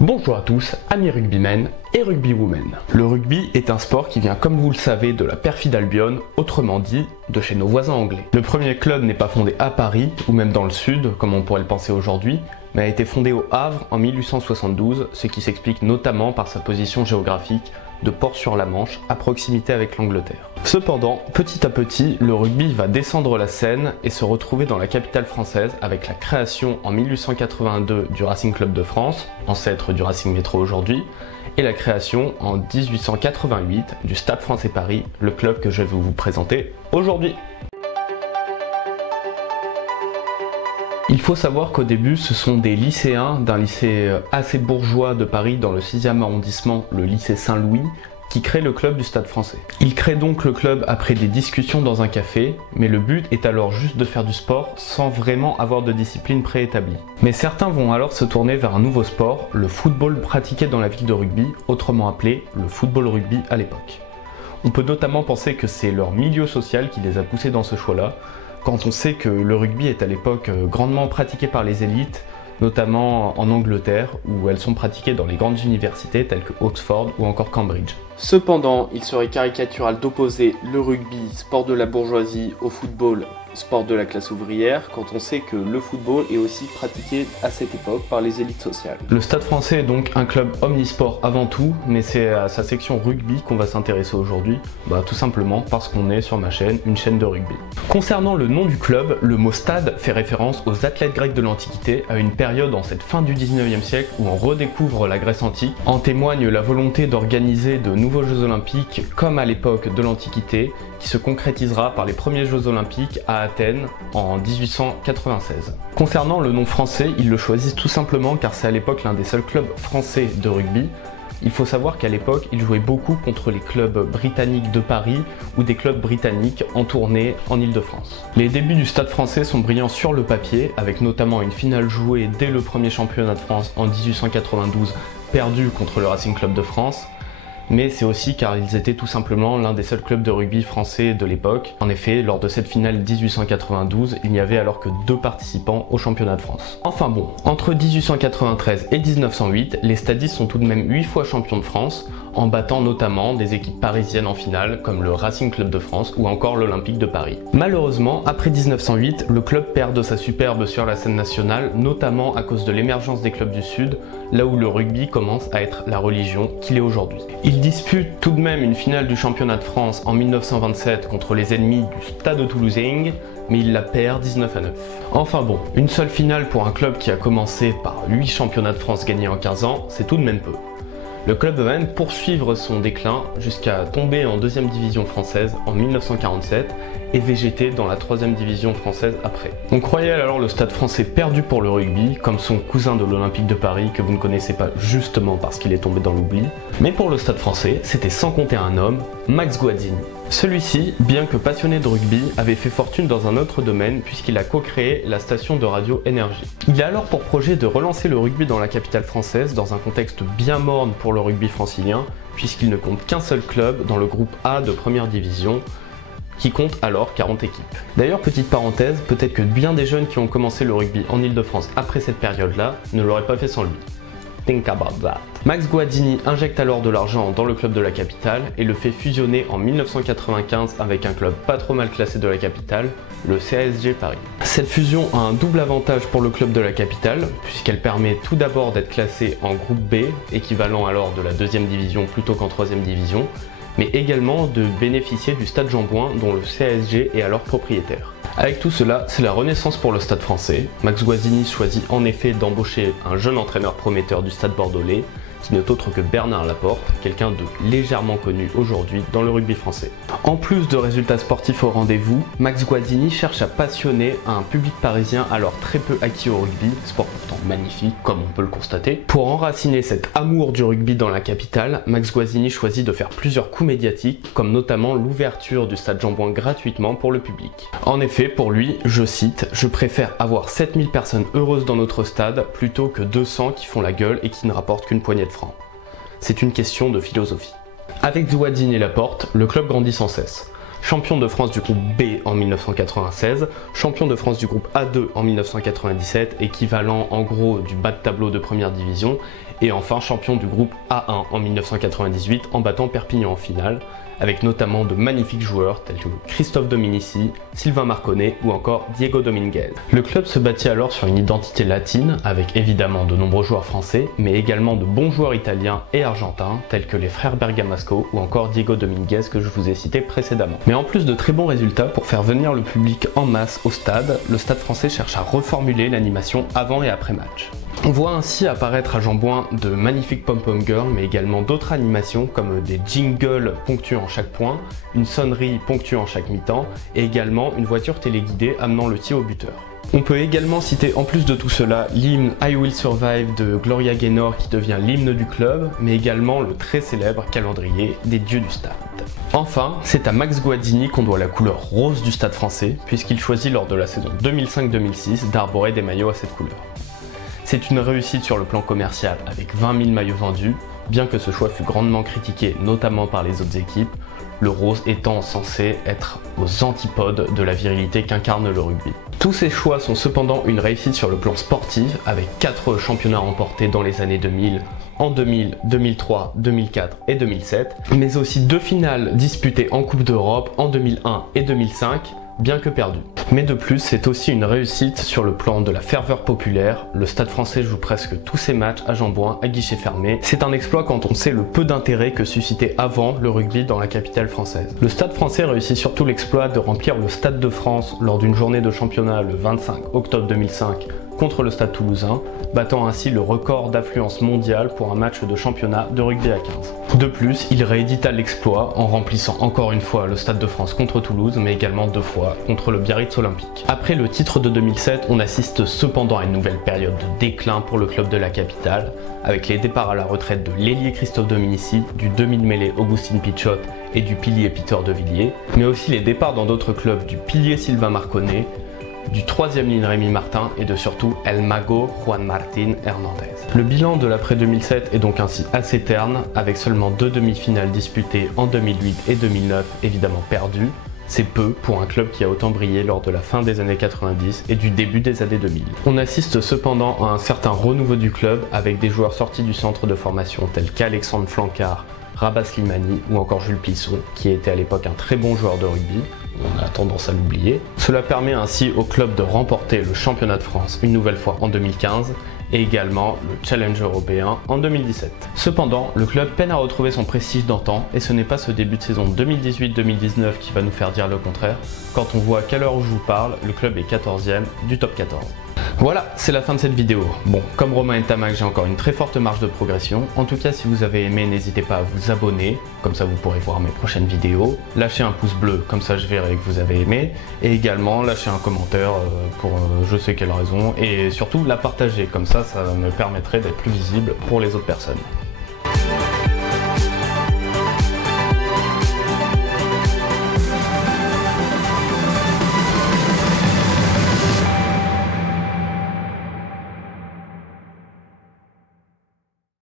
Bonjour à tous, amis rugbymen et rugbywomen. Le rugby est un sport qui vient, comme vous le savez, de la perfide Albion, autrement dit, de chez nos voisins anglais. Le premier club n'est pas fondé à Paris, ou même dans le sud, comme on pourrait le penser aujourd'hui, mais a été fondé au Havre en 1872, ce qui s'explique notamment par sa position géographique de Port-sur-la-Manche, à proximité avec l'Angleterre. Cependant, petit à petit, le rugby va descendre la scène et se retrouver dans la capitale française avec la création en 1882 du Racing Club de France, ancêtre du Racing Métro aujourd'hui, et la création en 1888 du Stade Français Paris, le club que je vais vous présenter aujourd'hui. Il faut savoir qu'au début, ce sont des lycéens d'un lycée assez bourgeois de Paris dans le 6e arrondissement, le lycée Saint-Louis, qui créent le club du Stade Français. Ils créent donc le club après des discussions dans un café, mais le but est alors juste de faire du sport sans vraiment avoir de discipline préétablie. Mais certains vont alors se tourner vers un nouveau sport, le football pratiqué dans la ville de Rugby, autrement appelé le football rugby à l'époque. On peut notamment penser que c'est leur milieu social qui les a poussés dans ce choix-là, quand on sait que le rugby est à l'époque grandement pratiqué par les élites, notamment en Angleterre, où elles sont pratiquées dans les grandes universités telles que Oxford ou encore Cambridge. Cependant, il serait caricatural d'opposer le rugby, sport de la bourgeoisie, au football, sport de la classe ouvrière, quand on sait que le football est aussi pratiqué à cette époque par les élites sociales. Le Stade Français est donc un club omnisport avant tout, mais c'est à sa section rugby qu'on va s'intéresser aujourd'hui, tout simplement parce qu'on est sur ma chaîne, une chaîne de rugby. Concernant le nom du club, le mot stade fait référence aux athlètes grecs de l'Antiquité, à une période en cette fin du 19e siècle où on redécouvre la Grèce antique. En témoigne la volonté d'organiser de nouveaux Jeux Olympiques comme à l'époque de l'Antiquité, qui se concrétisera par les premiers Jeux Olympiques à Athènes en 1896. Concernant le nom français, ils le choisissent tout simplement car c'est à l'époque l'un des seuls clubs français de rugby. Il faut savoir qu'à l'époque, ils jouaient beaucoup contre les clubs britanniques de Paris ou des clubs britanniques en tournée en Île-de-France. Les débuts du Stade Français sont brillants sur le papier, avec notamment une finale jouée dès le premier championnat de France en 1892, perdue contre le Racing Club de France. Mais c'est aussi car ils étaient tout simplement l'un des seuls clubs de rugby français de l'époque. En effet, lors de cette finale 1892, il n'y avait alors que 2 participants au championnat de France. Enfin bon, entre 1893 et 1908, les stadistes sont tout de même 8 fois champions de France, en battant notamment des équipes parisiennes en finale comme le Racing Club de France ou encore l'Olympique de Paris. Malheureusement, après 1908, le club perd de sa superbe sur la scène nationale, notamment à cause de l'émergence des clubs du Sud, là où le rugby commence à être la religion qu'il est aujourd'hui. Il dispute tout de même une finale du championnat de France en 1927 contre les ennemis du Stade Toulousain, mais il la perd 19-9. Enfin bon, une seule finale pour un club qui a commencé par 8 championnats de France gagnés en 15 ans, c'est tout de même peu. Le club va même poursuivre son déclin jusqu'à tomber en 2e division française en 1947 et végéter dans la 3e division française après. On croyait alors le Stade Français perdu pour le rugby, comme son cousin de l'Olympique de Paris que vous ne connaissez pas justement parce qu'il est tombé dans l'oubli. Mais pour le Stade Français, c'était sans compter un homme, Max Guazzini. Celui-ci, bien que passionné de rugby, avait fait fortune dans un autre domaine puisqu'il a co-créé la station de radio Énergie. Il a alors pour projet de relancer le rugby dans la capitale française dans un contexte bien morne pour le rugby francilien puisqu'il ne compte qu'un seul club dans le groupe A de première division qui compte alors 40 équipes. D'ailleurs, petite parenthèse, peut-être que bien des jeunes qui ont commencé le rugby en Île-de-France après cette période-là ne l'auraient pas fait sans lui. Think about that. Max Guazzini injecte alors de l'argent dans le club de la capitale et le fait fusionner en 1995 avec un club pas trop mal classé de la capitale, le CASG Paris. Cette fusion a un double avantage pour le club de la capitale, puisqu'elle permet tout d'abord d'être classé en groupe B, équivalent alors de la 2e division plutôt qu'en 3e division, mais également de bénéficier du Stade Jean-Bouin dont le CASG est alors propriétaire. Avec tout cela, c'est la renaissance pour le Stade Français. Max Guazzini choisit en effet d'embaucher un jeune entraîneur prometteur du Stade Bordelais, qui n'est autre que Bernard Laporte, quelqu'un de légèrement connu aujourd'hui dans le rugby français. En plus de résultats sportifs au rendez-vous, Max Guazzini cherche à passionner un public parisien alors très peu acquis au rugby, sport pourtant magnifique comme on peut le constater. Pour enraciner cet amour du rugby dans la capitale, Max Guazzini choisit de faire plusieurs coups médiatiques, comme notamment l'ouverture du Stade Jean-Bouin gratuitement pour le public. En effet, pour lui, je cite, « Je préfère avoir 7000 personnes heureuses dans notre stade plutôt que 200 qui font la gueule et qui ne rapportent qu'une poignée de francs. C'est une question de philosophie. » Avec Guazzini et Laporte, le club grandit sans cesse. Champion de France du groupe B en 1996, champion de France du groupe A2 en 1997, équivalent en gros du bas de tableau de première division, et enfin champion du groupe A1 en 1998 en battant Perpignan en finale, avec notamment de magnifiques joueurs tels que Christophe Dominici, Sylvain Marconnet ou encore Diego Dominguez. Le club se bâtit alors sur une identité latine, avec évidemment de nombreux joueurs français, mais également de bons joueurs italiens et argentins, tels que les frères Bergamasco ou encore Diego Dominguez que je vous ai cité précédemment. Mais en plus de très bons résultats, pour faire venir le public en masse au stade, le Stade français cherche à reformuler l'animation avant et après match. On voit ainsi apparaître à Jean-Bouin de magnifiques pom-pom girls, mais également d'autres animations comme des jingles ponctuant chaque point, une sonnerie ponctuant chaque mi-temps, et également une voiture téléguidée amenant le tir au buteur. On peut également citer en plus de tout cela l'hymne I Will Survive de Gloria Gaynor qui devient l'hymne du club, mais également le très célèbre calendrier des dieux du stade. Enfin, c'est à Max Guazzini qu'on doit la couleur rose du Stade français, puisqu'il choisit lors de la saison 2005-2006 d'arborer des maillots à cette couleur. C'est une réussite sur le plan commercial avec 20 000 maillots vendus, bien que ce choix fût grandement critiqué notamment par les autres équipes, le rose étant censé être aux antipodes de la virilité qu'incarne le rugby. Tous ces choix sont cependant une réussite sur le plan sportif, avec 4 championnats remportés dans les années 2000, en 2000, 2003, 2004 et 2007, mais aussi 2 finales disputées en Coupe d'Europe en 2001 et 2005, bien que perdu. Mais de plus, c'est aussi une réussite sur le plan de la ferveur populaire. Le Stade français joue presque tous ses matchs à Jean-Bouin à guichet fermé. C'est un exploit quand on sait le peu d'intérêt que suscitait avant le rugby dans la capitale française. Le Stade français réussit surtout l'exploit de remplir le Stade de France lors d'une journée de championnat le 25 octobre 2005 contre le Stade toulousain, battant ainsi le record d'affluence mondiale pour un match de championnat de rugby à 15. De plus, il réédita l'exploit en remplissant encore une fois le Stade de France contre Toulouse, mais également 2 fois contre le Biarritz Olympique. Après le titre de 2007, on assiste cependant à une nouvelle période de déclin pour le club de la capitale, avec les départs à la retraite de l'ailier Christophe Dominici, du demi-de-mêlée Augustin Pichot et du pilier Peter De Villiers, mais aussi les départs dans d'autres clubs du pilier Sylvain Marconnet, du 3e ligne Rémi Martin et de surtout El Mago Juan Martín Hernández. Le bilan de l'après 2007 est donc ainsi assez terne, avec seulement 2 demi-finales disputées en 2008 et 2009, évidemment perdues. C'est peu pour un club qui a autant brillé lors de la fin des années 90 et du début des années 2000. On assiste cependant à un certain renouveau du club avec des joueurs sortis du centre de formation tels qu'Alexandre Flancard, Rabat Slimani ou encore Jules Plisson, qui était à l'époque un très bon joueur de rugby. On a tendance à l'oublier. Cela permet ainsi au club de remporter le championnat de France une nouvelle fois en 2015 et également le Challenge européen en 2017. Cependant, le club peine à retrouver son prestige d'antan et ce n'est pas ce début de saison 2018-2019 qui va nous faire dire le contraire, quand on voit qu'à l'heure où je vous parle, le club est 14e du top 14. Voilà, c'est la fin de cette vidéo. Bon, comme Romain et Tamac, j'ai encore une très forte marge de progression. En tout cas, si vous avez aimé, n'hésitez pas à vous abonner, comme ça vous pourrez voir mes prochaines vidéos. Lâchez un pouce bleu, comme ça je verrai que vous avez aimé. Et également, lâchez un commentaire pour je sais quelle raison. Et surtout, la partager, comme ça me permettrait d'être plus visible pour les autres personnes.